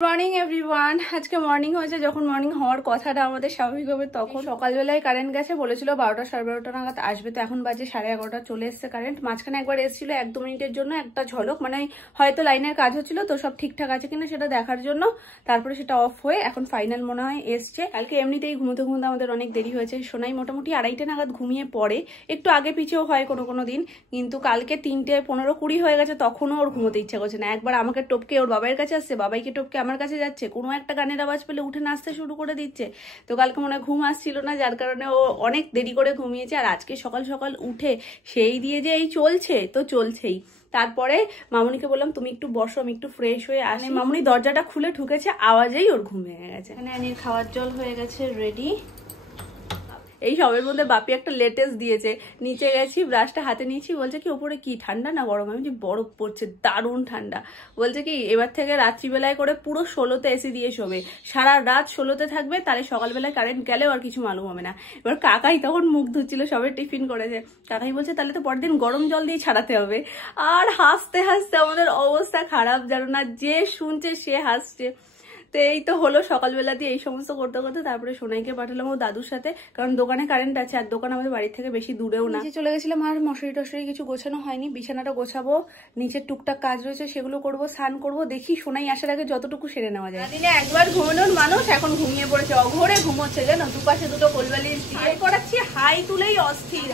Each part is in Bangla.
Morning everyone. আজকে মর্নিং হয়েছে, যখন মর্নিং হওয়ার কথাটা আমাদের স্বাভাবিক হবে তখন সকালবেলায় কারেন্ট গেছে, বলেছিল 12টা সাড়ে 12টা নাগাদ আসবে, তো এখন বাজে 11:30 চলে এসছে কারেন্ট। মাঝখানে একবার এসেছিল 1-2 মিনিটের জন্য একটা ঝলক, মানে হয়তো লাইনের কাজ হচ্ছিল তো সব ঠিকঠাক আছে কিনা সেটা দেখার জন্য, তারপরে সেটা অফ হয়ে এখন ফাইনাল মনে হয় এসছে। কালকে এমনিতেই ঘুমোতে ঘুমোতে আমাদের অনেক দেরি হয়েছে। সোনাই মোটামুটি 2:30 নাগাদ ঘুমিয়ে পড়ে, একটু আগে পিছিয়েও হয় কোনো কোনো দিন, কিন্তু কালকে 3:15-20 হয়ে গেছে, তখনও ওর ঘুমোতে ইচ্ছা করছে না। একবার আমাকে টপকে ওর বাবার কাছে আসছে, বাবাইকে টপকে আমার কাছে যাচ্ছে, কোনো একটা গানের আওয়াজ পেলে উঠে নাচতে শুরু করে দিচ্ছে। তো কালকে মনে হয় ঘুম আসছিল না, যার কারণে ও অনেক দেরি করে ঘুমিয়েছে। আর আজকে সকাল সকাল উঠে সেই দিয়ে যে এই চলছে, তো চলছেই। তারপরে মামুনিকে বললাম তুমি একটু বসো, আমি একটু ফ্রেশ হয়ে আসি। মামুনি দরজাটা খুলে ঢুকেছে, আওয়াজেই ওর ঘুম ভেঙে গেছে। এখানে আনির খাওয়ার জল হয়ে গেছে রেডি। এই সবের মধ্যে বাপি একটা লেটেস্ট দিয়েছে, নিচে গেছি ব্রাশটা হাতে নিয়েছি, বলছে কি ওপরে কি ঠান্ডা না গরম? আমি যে বরফ পড়ছে, দারুণ ঠান্ডা। বলছে কি এবার থেকে রাত্রিবেলায় করে পুরো 16তে এসি দিয়ে শোবে, সারা রাত 16তে থাকবে, তাহলে সকালবেলায় কারেন্ট গেলেও আর কিছু মালুম হবে না। এবার কাকাই তখন মুখ ধুচ্ছিল, সবে টিফিন করেছে, কাকাই বলছে তাহলে তো পরের দিন গরম জল দিয়ে ছাড়াতে হবে। আর হাসতে হাসতে আমাদের অবস্থা খারাপ, জানো না, যে শুনছে সে হাসছে। তো এই তো হলো সকালবেলা দিয়ে এই সমস্ত করতে করতে। তারপরে সোনাইকে পাঠালাম ও দাদুর সাথে, কারণ দোকানে কারেন্ট আছে আর দোকান আমাদের বাড়ি থেকে বেশি দূরেও না। নিচে চলে গেছিলাম, আর মশারি টশারি কিছু গোছানো হয়নি, বিছানাটা গোছাবো, নিচের টুকটাক কাজ রয়েছে সেগুলো করবো, স্নান করবো, দেখি সোনাই আসার আগে যতটুকু সেরে নেওয়া যায়। দিনে একবার ঘুমানোর মানুষ এখন ঘুমিয়ে পড়েছে, অঘরে ঘুমোচ্ছে জানো, দুপাশে দুটো কোলবালিশ দিয়ে করাচ্ছি, হাই তুলেই অস্থির।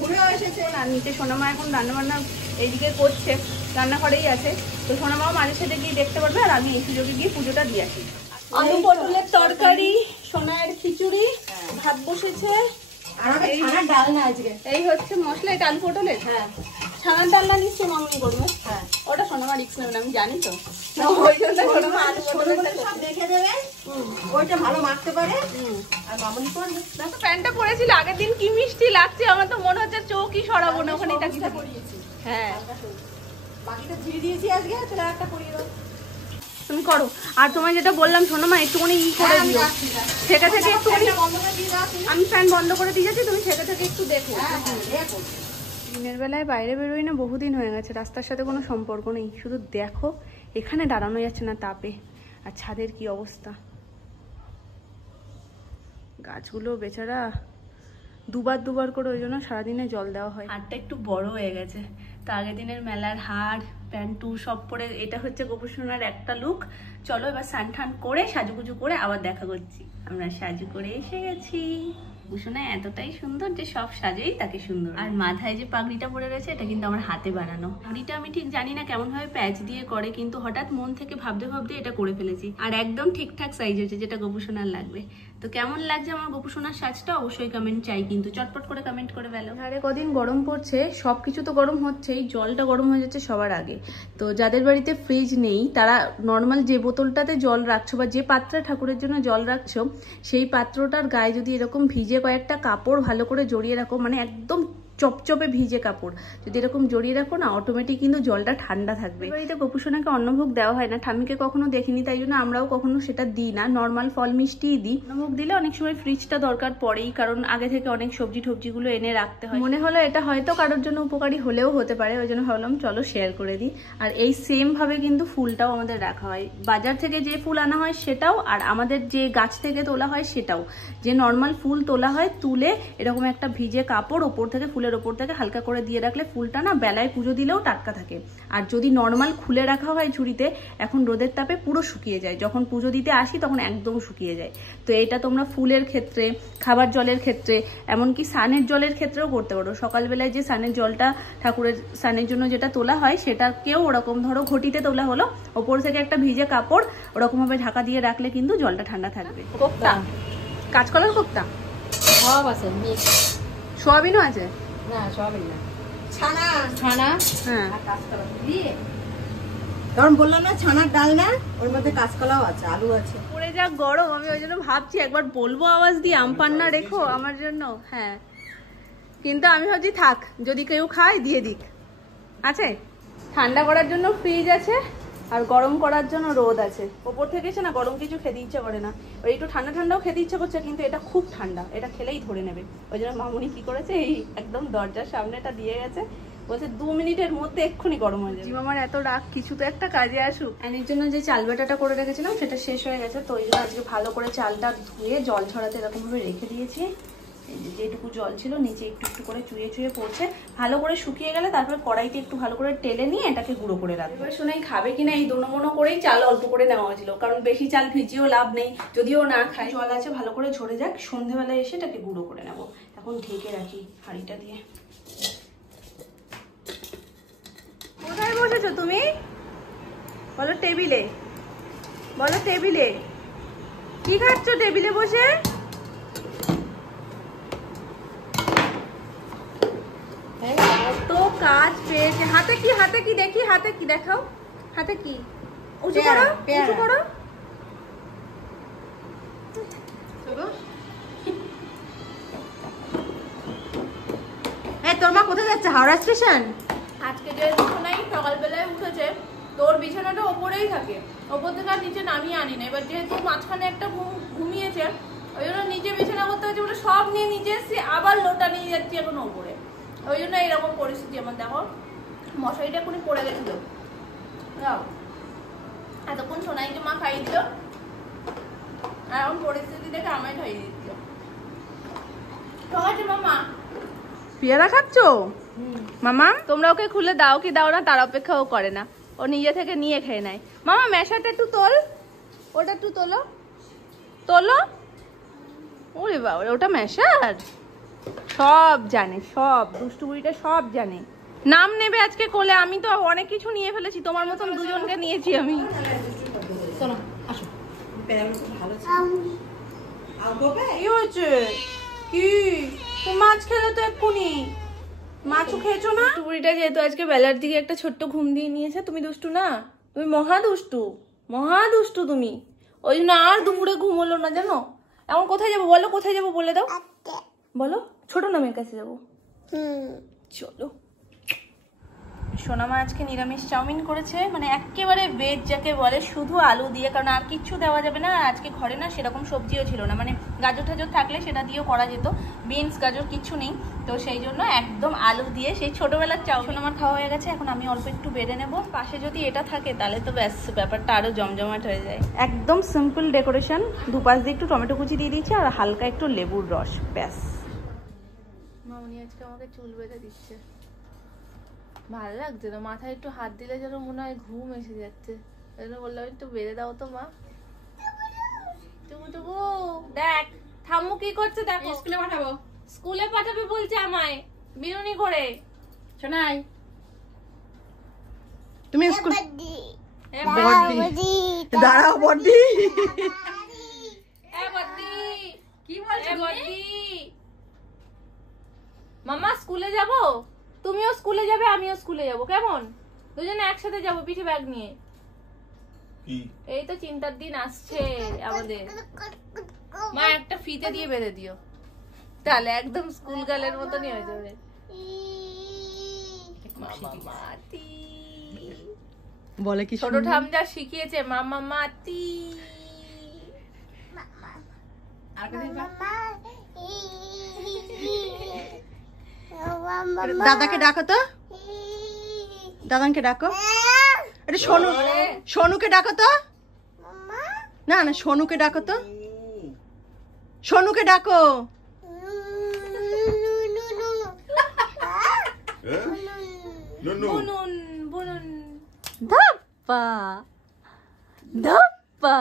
ঘুরেও এসেছে আর নিচে সোনামা এখন রান্নাবান্না এইদিকে করছে, রান্নাঘরেই আছে। তো সোনামাও মাঝে সাথে গিয়ে দেখতে পারবে, আর আমি এই সুযোগে গিয়ে পুজোটা দিয়ে আসি। আলু পটলের তরকারি, সোনার খিচুড়ি, ভাত বসেছে, এই হচ্ছে মশলা। এটা আলু পটলের, হ্যাঁ ছানার ডালনা নিশ্চয় মামুনি করবে, হ্যাঁ ওটা সোনামা রিস্ক নেবে না, আমি জানি তো, ওই জন্য সোনামা আলু পটলটা সব দেখে দেবে, ওইটা ভালো মাখতে পারে আর মামুনি করবে। দেখো প্যান্টটা পরেছিল আগের দিন, কি মিষ্টি লাগছে, আমার তো মনে হচ্ছে চোখই সরাবো না, ওখানেই তাকিয়ে থাকি। হ্যাঁ বাকিটা ধুয়ে দিয়েছি আজকে, তাহলে একটা পরিয়ে দাও তুমি করো। আর তোমায় যেটা বললাম সোনামা একটুখানি করে দিও, থেকে থেকে একটুখানি, আমি ফ্যান বন্ধ করে দিয়ে যাচ্ছি, তুমি থেকে থেকে একটু দেখো। দিনের বেলায় বাইরে বেরোই না, বহুদিন হয়ে গেছে, রাস্তার সাথে কোনো সম্পর্ক নেই, শুধু দেখো এখানে দাঁড়ানো যাচ্ছে না তাপে। আর ছাদের কি অবস্থা, গাছগুলো বেচারা দুবার করে, ওই জন্য সারাদিনে জল দেওয়া হয়। হাড়টা একটু বড় হয়ে গেছে, তো আগের দিনের মেলার হাড় প্যান্টু সব পরে, এটা হচ্ছে গোপুসোনার একটা লুক। চলো এবার স্নান টান করে সাজুগুজু করে আবার দেখা করছি। আমরা সাজু করে এসে গেছি। গোপুসোনা এতটাই সুন্দর যে সব সাজেই তাকে সুন্দর। আর মাথায় যে পাগড়িটা পরে রয়েছে এটা কিন্তু আমার হাতে বানানো পাগড়িটা। আমি ঠিক জানি না কেমন ভাবে প্যাচ দিয়ে করে, কিন্তু হঠাৎ মন থেকে ভাবতে ভাবতে এটা করে ফেলেছি, আর একদম ঠিকঠাক সাইজ হয়েছে যেটা গোপুসোনার লাগবে। তো কেমন লাগছে আমার গোপুসোনার সাজটা অবশ্যই কমেন্ট চাই, কিন্তু চটপট করে কমেন্ট করে ফেলো। আরে কদিন গরম পড়ছে, সবকিছু তো গরম হচ্ছেই, জলটা গরম হয়ে যাচ্ছে সবার আগে। তো যাদের বাড়িতে ফ্রিজ নেই তারা নর্মাল যে বোতলটাতে জল রাখছো বা যে পাত্রে ঠাকুরের জন্য জল রাখছো, সেই পাত্রটার গায়ে যদি এরকম ভিজে কয়েকটা কাপড় ভালো করে জড়িয়ে রাখো, মানে একদম চপচপে ভিজে কাপড় যদি এরকম জড়িয়ে রাখো না, অটোমেটিক কিন্তু জলটা ঠান্ডা থাকবে। বাড়িতে গোপুসোনাকে অন্নভোগ দেওয়া হয় না, ঠাম্মিকে কখনো দেখিনি, তাই জন্য আমরাও কখনো সেটা দিই না, নর্মাল ফল মিষ্টিই দিই। অন্নভোগ দিলে অনেক সময় ফ্রিজটা দরকার পড়েই, কারণ আগে থেকে অনেক সবজি টবজিগুলো এনে রাখতে হয়। মনে হলো এটা হয়তো কারোর জন্য উপকারী হলেও হতে পারে, ওই জন্য ভাবলাম চলো শেয়ার করে দিই। আর এই সেম ভাবে কিন্তু ফুলটাও আমাদের রাখা হয়, বাজার থেকে যে ফুল আনা হয় সেটাও, আর আমাদের যে গাছ থেকে তোলা হয় সেটাও। যে নর্মাল ফুল তোলা হয়, তুলে এরকম একটা ভিজে কাপড় ওপর থেকে, ফুলের ওপর থেকে হালকা করে দিয়ে রাখলে ফুলটা না বেলায় পুজো দিলেও টাটকা থাকে। আর যদি নর্মাল খুলে রাখা হয় ঝুড়িতে, এখন রোদের তাপে পুরো শুকিয়ে যায়, যখন পুজো দিতে আসি তখন একদম শুকিয়ে যায়। তো এটা তোমরা ফুলের ক্ষেত্রে, খাবার জলের ক্ষেত্রে, এমনকি স্নানের জলের ক্ষেত্রেও করতে পারো। সকালবেলায় যে স্নানের জলটা ঠাকুরের স্নানের জন্য যেটা তোলা হয়, সেটাকেও ওরকম ধরো ঘটিতে তোলা হলো, ওপর থেকে একটা ভিজে কাপড় ওরকম ভাবে ঢাকা দিয়ে রাখলে কিন্তু জলটা ঠান্ডা থাকবে। কোপ্তা, কাঁচকলার কোপ্তা সব আছে, সোয়াবিনও আছে, না সোয়াবিন না, ছানা ছানা, হ্যাঁ কাঁচকলা দিয়ে, কারণ বললাম না ছানার ডাল না, ওর মধ্যে কাঁচকলাও আছে, আলু আছে। পড়ে যা গরম, আমি ওই জন্য ভাবছি একবার বলবো আওয়াজ দিয়ে আমপান্না রেখো আমার জন্য, হ্যাঁ কিন্তু আমি ভাবছি থাক, যদি কেউ খায় দিয়ে দিক। আছে ঠান্ডা করার জন্য ফ্রিজ আছে, আর গরম করার জন্য রোদ আছে। ওপর থেকে এসে না গরম কিছু খেতে ইচ্ছা করে না, ওই একটু ঠান্ডা ঠান্ডাও খেতে ইচ্ছা করছে, কিন্তু এটা খুব ঠান্ডা, এটা খেলেই ধরে নেবে। ওই জন্য মামুনি কি করেছে, এই একদম দরজার সামনে এটা দিয়ে গেছে, বলছে 2 মিনিটের মধ্যে এক্ষুনি গরম হয়ে যাবে। আমার এত রাগ, কিছু তো একটা কাজে আসুক। এর জন্য যে চাল বাটাটা করে রেখেছিলাম সেটা শেষ হয়ে গেছে, তো ওই জন্য আজকে ভালো করে চালটা ধুয়ে জল ছড়াতে এরকমভাবে রেখে দিয়েছি। এই যে যেটুকু জল ছিল নিচে একটু একটু করে চুয়ে চুয়ে পড়ছে, ভালো করে শুকিয়ে গেলে তারপরে কড়াইতে একটু ভালো করে টেলে নিয়ে এটাকে গুঁড়ো করে রাখবো। এবার শোনাই খাবে কিনা এই দোনো করেই চাল অল্প করে নেওয়া হয়েছিল, কারণ বেশি চাল ভিজিয়েও লাভ নেই, যদিও না খায়। জল আছে ভালো করে ঝরে যাক, সন্ধ্যেবেলায় এসে এটাকে গুঁড়ো করে নেবো। এখন ঢেকে রাখি হাঁড়িটা দিয়ে। কোথায় বসেছো তুমি? বলো টেবিলে, বলো টেবিলে। কি খাচ্ছ টেবিলে বসে? কত কাজ পেয়েছে। হাতে কি, হাতে কি দেখি, হাতে কি দেখাও, হাতে কি? উঁচু করো, উঁচু করো। তোর মা কোথায় যাচ্ছে? হাওড়া স্টেশন। আজকে যেহেতু নাই সকালবেলায় উঠেছে, তোর বিছানাটা ওপরেই থাকে, ওপর থেকে আর নিচে নামিয়ে আনি না। এবার যেহেতু মাঝখানে একটা ঘুমিয়েছে, ওই জন্য নিচে বিছানা করতে হয়েছে বলে সব নিয়ে নিচে এসেছি, আবার লোটা নিয়ে যাচ্ছি এখন ওপরে। ওই জন্য এরকম পরিস্থিতি আমার। দেখো মশারিটা এখনই পড়ে গেছিল, এতক্ষণ সোনাইকে মা খাইয়ে দিল, আর এখন পরিস্থিতি দেখে আমায় খাইয়ে দিচ্ছিল। ঠিক আছে মামা, পেয়ারা খাচ্ছ? মামা তোমরা ওকে খুলে দাও কি দাও না তার অপেক্ষা ও করে না, ও নিজে থেকে নিয়ে খেয়ে নেয়। মামা মেশাটা একটু তোল, ওটা একটু তোলো, তোলো। ওরে বাবা, ওটা মেশার সব জানে, সব দুষ্টু বুড়িটা সব জানে। নাম নেবে আজকে কোলে, আমি তো অনেক কিছু নিয়ে ফেলেছি, তোমার মতন দুজনকে নিয়েছি আমি। কি হয়েছে? কি মাছ খেলে তো এক্ষুনি, মাছও খেয়েছো না? বুড়িটা যেহেতু আজকে বেলার দিকে একটা ছোট্ট ঘুম দিয়ে নিয়েছে, তুমি দুষ্টু না, তুমি মহা দুষ্টু, মহা দুষ্টু তুমি। ওই জন্য আর দুপুরে ঘুম হলো না জানো। এখন কোথায় যাবো বলো, কোথায় যাবো বলে দাও, বলো। ছোট নামের কাছে যাবো, চলো। সোনামা আজকে নিরামিষ চাউমিন করেছে, মানে একেবারে ভেজ যাকে বলে, শুধু আলু দিয়ে, কারণ আর কিচ্ছু দেওয়া যাবে না। আজকে ঘরে না সেরকম সবজিও ছিল না, মানে গাজর টাজর থাকলে সেটা দিয়েও করা যেত, বিনস গাজর কিচ্ছু নেই, তো সেই জন্য একদম আলু দিয়ে সেই ছোটবেলার চাউমিন আমার খাওয়া হয়ে গেছে। এখন আমি অল্প একটু বেড়ে নেবো, পাশে যদি এটা থাকে তাহলে তো ব্যাস ব্যাপারটা আরো জমজমাট হয়ে যায়। একদম সিম্পল ডেকোরেশন, দুপাশ দিয়ে একটু টমেটো কুচি দিয়ে দিয়েছি আর হালকা একটু লেবুর রস, ব্যাস। মামনি আজকে আমাকে চুল বেঁধে দিচ্ছে, ভালো লাগছে না, মাথায় একটু হাত দিলে যেন মনে হয় ঘুম এসে যাচ্ছে, এই জন্য বললাম একটু বেঁধে দাও তো মা। টুকু দেখ ঠাম্মু কি করছে দেখো। স্কুলে পাঠাবো, স্কুলে পাঠাবে বলছে আমায় বিনুনি করে। শোনাই তুমি স্কুল দাঁড়াও বডি, কি বলছো বডি? মামা স্কুলে যাবো, তুমিও স্কুলে যাবে আমিও স্কুলে যাব, কেমন? দুজনে একসাথে যাব পিঠে ব্যাগ নিয়ে। এই তো চিন্তার দিন আসছে আমাদের। মা একটা ফিতে দিয়ে বেঁধে দিও, তাহলে একদম স্কুল গার্লের মতনই হয়ে যাবে। বলে কি ছোট ঠাম যা শিখিয়েছে, মামা মাতি। দাদাকে ডাকো তো, দাদাকে ডাকো। এটা সোনু, সোনুকে ডাকো তো। না না সোনুকে ডাকো তো, সোনুকে ডাকো। ধাপ্পা ধাপ্পা,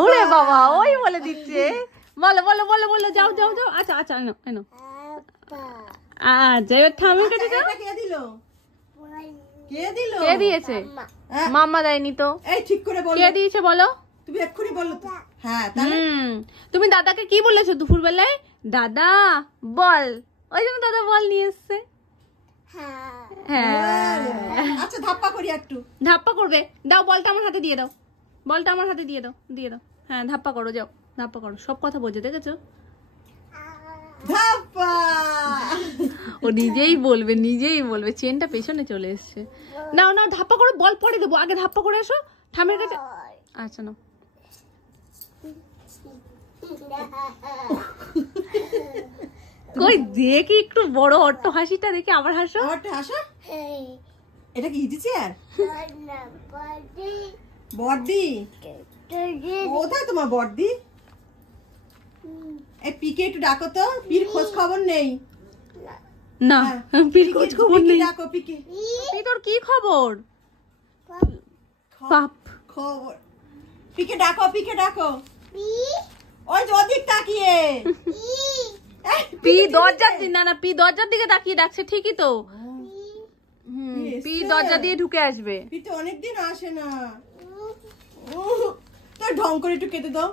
ওরে বাবা ওই বলে দিচ্ছে। বলো বলো বলো বলো, যাও যাও যাও। আচ্ছা আচ্ছা এনো এনো, আচ্ছা এবার ঠামের কাছে যাও। কে দিল? কে দিল? কে দিয়েছে? মাম্মা দেয়নি তো। এই ঠিক করে বলো, কে দিয়েছে বলো? তুমি এক্ষুনি বললো তো। হ্যাঁ তাহলে তুমি দাদাকে কি বলেছো দুপুর বেলায়? দাদা বল, ওই জন্য দাদা বল নিয়ে এসছে। হ্যাঁ আচ্ছা ধাপ্পা করি একটু। ধাপ্পা করবে, দাও বলটা আমার হাতে দিয়ে দাও, বলটা আমার হাতে দিয়ে দাও, দিয়ে দাও। হ্যাঁ ধাপ্পা করো, যাও ধাপ্পা করো। সব কথা বোঝে, দেখেছো? ধাপ্পা ও নিজেই বলবে, নিজেই বলবে। চেনটা পেছনে চলে এসছে। নাও নাও ধাপ্পা করো, বল পরে দেবো, আগে ধাপ্পা করে এসো ঠামের কাছে। আচ্ছা নাও। কই দেখি একটু বড় অট্ট হাসিটা দেখি, আবার হাসো, হাসো। এটা কি ইজি চেয়ার? বড়দি কোথায় তোমার বড়দি? এই পিকে একটু ডাকো তো, পির খোঁজ খবর নেই। না পির খোঁজ খবর নেই। ডাকো পিকে। পি তোর কি খবর? পাপ খবর। পিকে ডাকো, পিকে ডাকো। ওই যে ওদিক তাকিয়ে। পি দরজার দিকে, না না পি দরজার দিকে তাকিয়ে ডাকছে, ঠিকই তো। পি দরজা দিয়ে ঢুকে আসবে। পি তো অনেকদিন আসে না। তো ঢং করে একটু কেটে দাও।